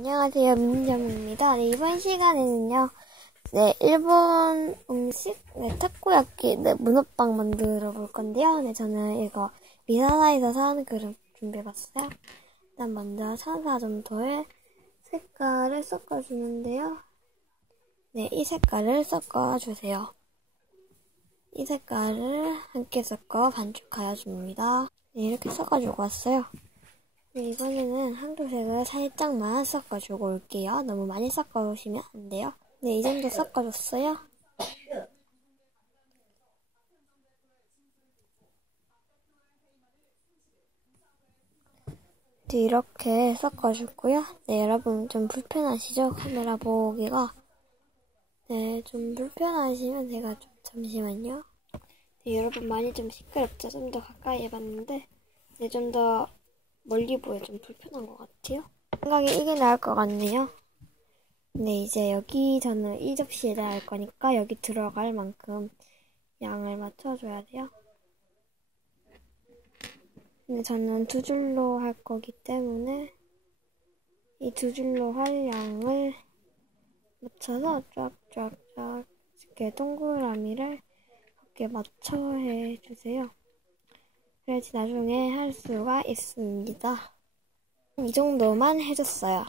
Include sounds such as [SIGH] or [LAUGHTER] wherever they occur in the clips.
안녕하세요, 민정입니다. 네, 이번 시간에는요, 네, 일본 음식, 네, 타코야끼, 네, 문어빵 만들어 볼 건데요. 네, 저는 이거 미사사에서 사는 그릇 준비해 봤어요. 일단 먼저 산사 정도의 색깔을 섞어 주는데요. 네, 이 색깔을 섞어 주세요. 이 색깔을 함께 섞어 반죽하여 줍니다. 네, 이렇게 섞어주고 왔어요. 네, 이번에는 한두 색을 살짝만 섞어주고 올게요. 너무 많이 섞어오시면 안 돼요. 네, 이 정도 섞어줬어요. 네, 이렇게 섞어줬고요. 네, 여러분 좀 불편하시죠? 카메라 보기가. 네, 좀 불편하시면 제가 좀 잠시만요. 네, 여러분 많이 좀 시끄럽죠? 좀 더 가까이 해봤는데, 네, 좀더 멀리 보여 좀 불편한 것 같아요. 생각에 이게 나을 것 같네요. 네, 이제 여기 저는 이 접시에다 할 거니까 여기 들어갈 만큼 양을 맞춰줘야 돼요. 근데 저는 두 줄로 할 거기 때문에 이 두 줄로 할 양을 맞춰서 쫙쫙쫙 이렇게 동그라미를 이렇게 맞춰 해주세요. 그래야지 나중에 할 수가 있습니다. 이 정도만 해줬어요.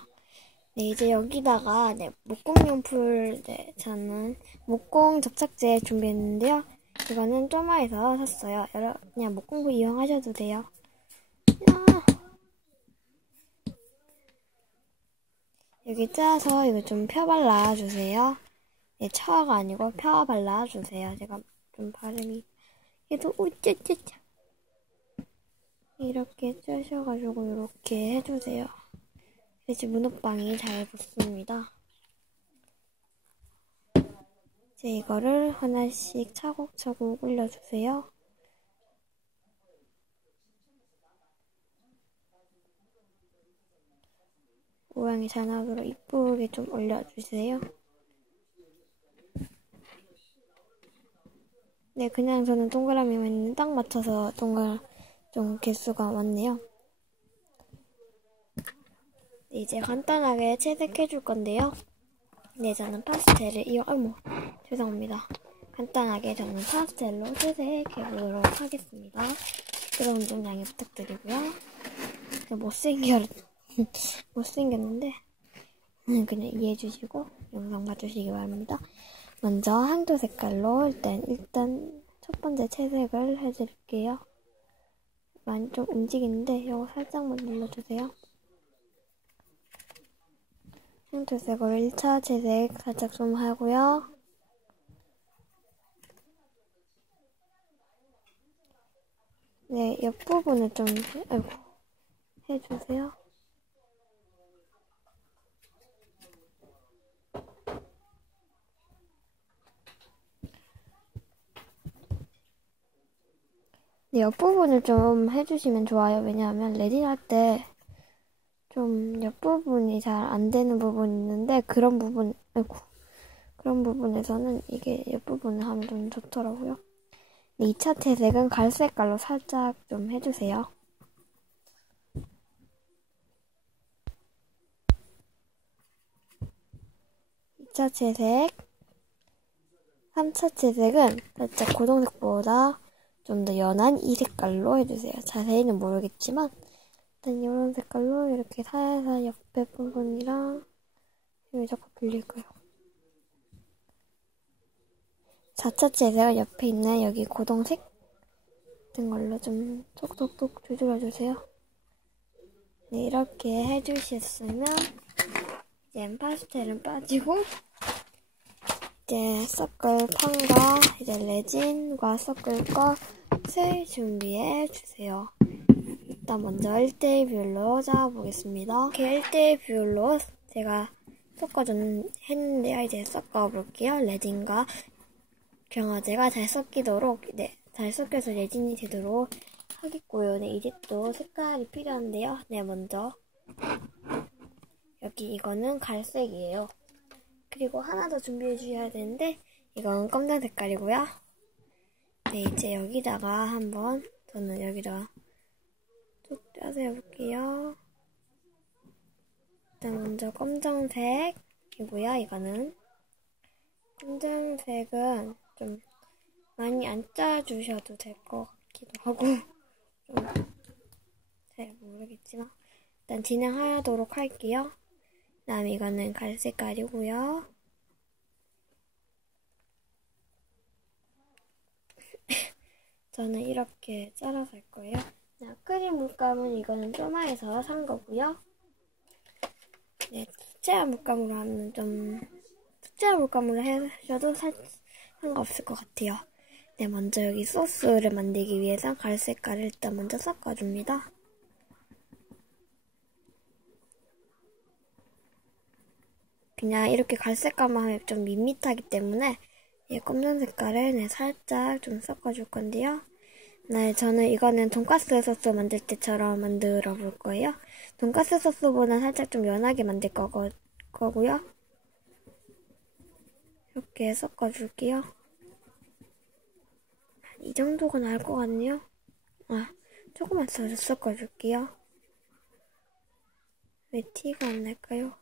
네, 이제 여기다가 네, 목공용풀 네, 저는 목공 접착제 준비했는데요. 이거는 쪼마에서 샀어요. 여러 그냥 목공구 이용하셔도 돼요. 여기 짜서 이거 좀 펴 발라주세요. 네, 처가 아니고 펴 발라주세요. 제가 좀 발음이 얘도 우짜짜짜 이렇게 짜셔가지고 이렇게 해주세요. 그래야지 문어빵이 잘 붙습니다. 이제 이거를 하나씩 차곡차곡 올려주세요. 모양이 잘 나도록 이쁘게 좀 올려주세요. 네, 그냥 저는 동그라미만 딱 맞춰서 동글 좀 개수가 많네요. 네, 이제 간단하게 채색해 줄 건데요. 네, 저는 파스텔을 이용, 어머, 죄송합니다. 간단하게 저는 파스텔로 채색해 보도록 하겠습니다. 그럼 좀 양해 부탁드리고요. 못생겨, [LAUGHS] 못생겼는데, 그냥 이해해 주시고, 영상 봐주시기 바랍니다. 먼저 항도 색깔로 일단, 일단 첫 번째 채색을 해드릴게요. 많이 좀 움직이는데 이거 살짝만 눌러주세요. 형태색으로 1차 채색 살짝 좀 하고요. 네, 옆부분을 좀 아이고, 해주세요. 네, 옆부분을 좀 해주시면 좋아요. 왜냐하면 레딩 할 때 좀 옆부분이 잘 안 되는 부분이 있는데 그런 부분, 아이고, 그런 부분에서는 이게 옆부분을 하면 좀 좋더라고요. 네, 2차 채색은 갈색깔로 살짝 좀 해주세요. 2차 채색 3차 채색은 살짝 고동색보다 좀 더 연한 이 색깔로 해주세요. 자세히는 모르겠지만 일단 이런 색깔로 이렇게 살살 옆에 부분이랑 여기 자꾸 거예요. 4차 채색은 옆에 있는 여기 고동색 같은 걸로 좀 톡톡톡 조절해주세요. 네, 이렇게 해주셨으면 이제 파스텔은 빠지고 이제 서클 판과 이제 레진과 서클 것을 준비해 주세요. 일단 먼저 1대1 비율로 잡아보겠습니다. 이렇게 1대1 비율로 제가 섞어줬 했는데요. 이제 섞어볼게요. 레진과 경화제가 잘 섞이도록 네, 잘 섞여서 레진이 되도록 하겠고요. 네, 이제 또 색깔이 필요한데요. 네, 먼저 여기 이거는 갈색이에요. 그리고 하나 더 준비해 주셔야 되는데 이건 검정 색깔이고요. 네, 이제 여기다가 한번 저는 여기다 쭉 짜서 해볼게요. 일단 먼저 검정색이고요, 이거는. 검정색은 좀 많이 안 짜주셔도 될 것 같기도 하고, [LAUGHS] 좀잘 모르겠지만. 일단 진행하도록 할게요. 그 다음에 이거는 갈색깔이고요. 저는 이렇게 잘라서 할 거예요. 아크릴 물감은 이거는 쪼마에서 산 거고요. 네, 숙제화 물감으로 하면 좀 숙제화 물감으로 해셔도 살, 상관없을 것 같아요. 네, 먼저 여기 소스를 만들기 위해서 갈색깔을 일단 먼저 섞어줍니다. 그냥 이렇게 갈색깔만 하면 좀 밋밋하기 때문에 이 검정 색깔을 네, 살짝 좀 섞어줄 건데요. 네, 저는 이거는 돈가스 소스 만들 때처럼 만들어 볼 거예요. 돈가스 소스보다 살짝 좀 연하게 만들 거고, 거고요. 이렇게 섞어줄게요. 이 정도가 나을 것 같네요. 아, 조금만 더 섞어줄게요. 왜 티가 안 날까요?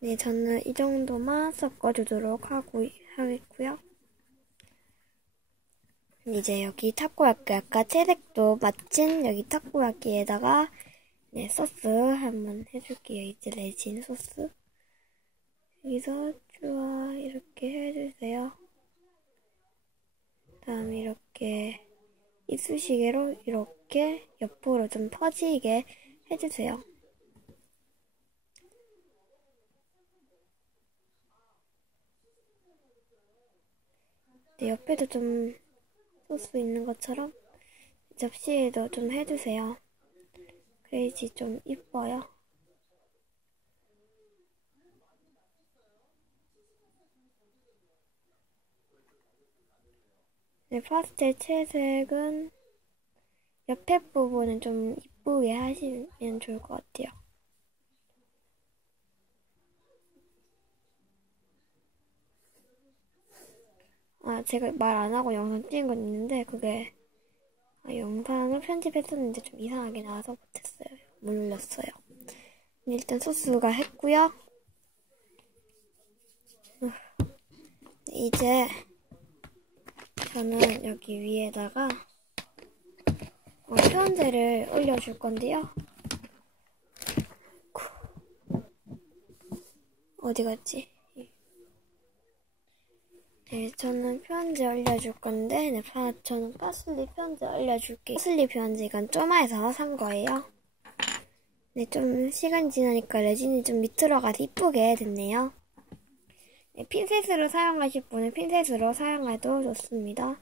네, 저는 이 정도만 섞어주도록 하고, 하겠고요. 이제 여기 타코야끼 아까 채색도 마친 여기 타코야끼에다가 네, 소스 한번 해줄게요. 이제 레진 소스. 여기서 쭈아 이렇게 해주세요. 다음 이렇게 이쑤시개로 이렇게 옆으로 좀 퍼지게 해주세요. 네, 옆에도 좀 소스 있는 것처럼 접시에도 좀 해주세요. 그래야지 좀 이뻐요. 네, 파스텔 채색은 옆에 부분은 좀 이쁘게 하시면 좋을 것 같아요. 아, 제가 말 안 하고 영상 찍은 건 있는데, 그게, 아, 영상을 편집했었는데 좀 이상하게 나와서 못했어요. 몰랐어요. 일단 소스가 했고요. 이제, 저는 여기 위에다가, 어, 표현제를 올려줄 건데요. 어디 갔지? 네, 저는 표현지 올려줄 건데, 네, 파, 저는 파슬리 표현지 올려줄게요. 파슬리 이건 쪼마에서 산 거예요. 네, 좀 시간이 지나니까 레진이 좀 밑으로 가서 이쁘게 됐네요. 네, 핀셋으로 사용하실 분은 핀셋으로 사용해도 좋습니다.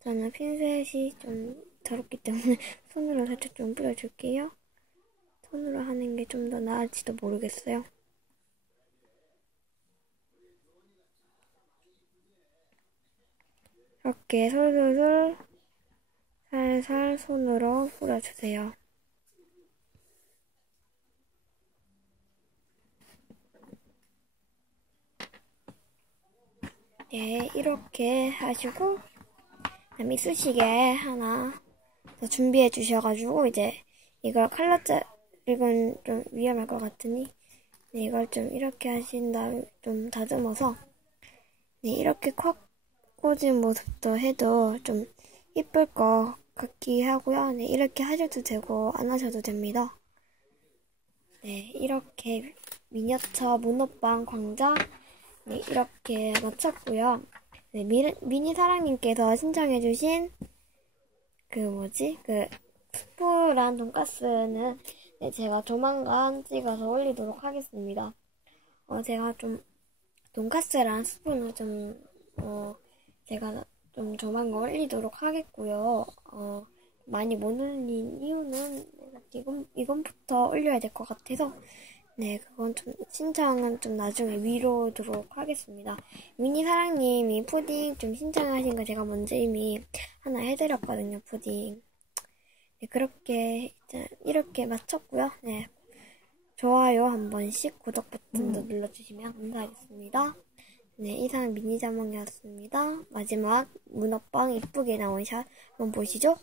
저는 핀셋이 좀 더럽기 때문에 [LAUGHS] 손으로 살짝 좀 뿌려줄게요. 손으로 하는 게 좀 더 나을지도 모르겠어요. 이렇게 솔솔솔 살살 손으로 뿌려주세요. 네, 이렇게 하시고 이쑤시개 하나 더 준비해 주셔가지고 이제 이걸 칼라짜 이건 좀 위험할 것 같으니 네, 이걸 좀 이렇게 하신 다음 좀 다듬어서 네, 이렇게 콱 꽂은 모습도 해도 좀 이쁠 것 같기 하고요. 네, 이렇게 하셔도 되고 안 하셔도 됩니다. 네, 이렇게 미니어처 문어빵 광자 네, 이렇게 마쳤고요. 네, 미, 미니 사랑님께서 신청해주신 그 뭐지 그 스프란 돈가스는 네, 제가 조만간 찍어서 올리도록 하겠습니다. 어, 제가 좀 돈가스랑 스프는 좀 어, 제가 좀 조만간 올리도록 하겠고요. 어, 많이 못 올린 이유는 이건, 이건부터 올려야 될 것 같아서 네, 그건 좀 신청은 좀 나중에 미루도록 하겠습니다. 미니 사랑님이 푸딩 좀 신청하신 거 제가 먼저 이미 하나 해드렸거든요, 푸딩. 네, 그렇게 이렇게 마쳤고요. 네, 좋아요 한 번씩, 구독 버튼도 음. 눌러주시면 감사하겠습니다. 네, 이상 미니 자몽이었습니다. 마지막 문어빵 이쁘게 나온 샷 한번 보시죠.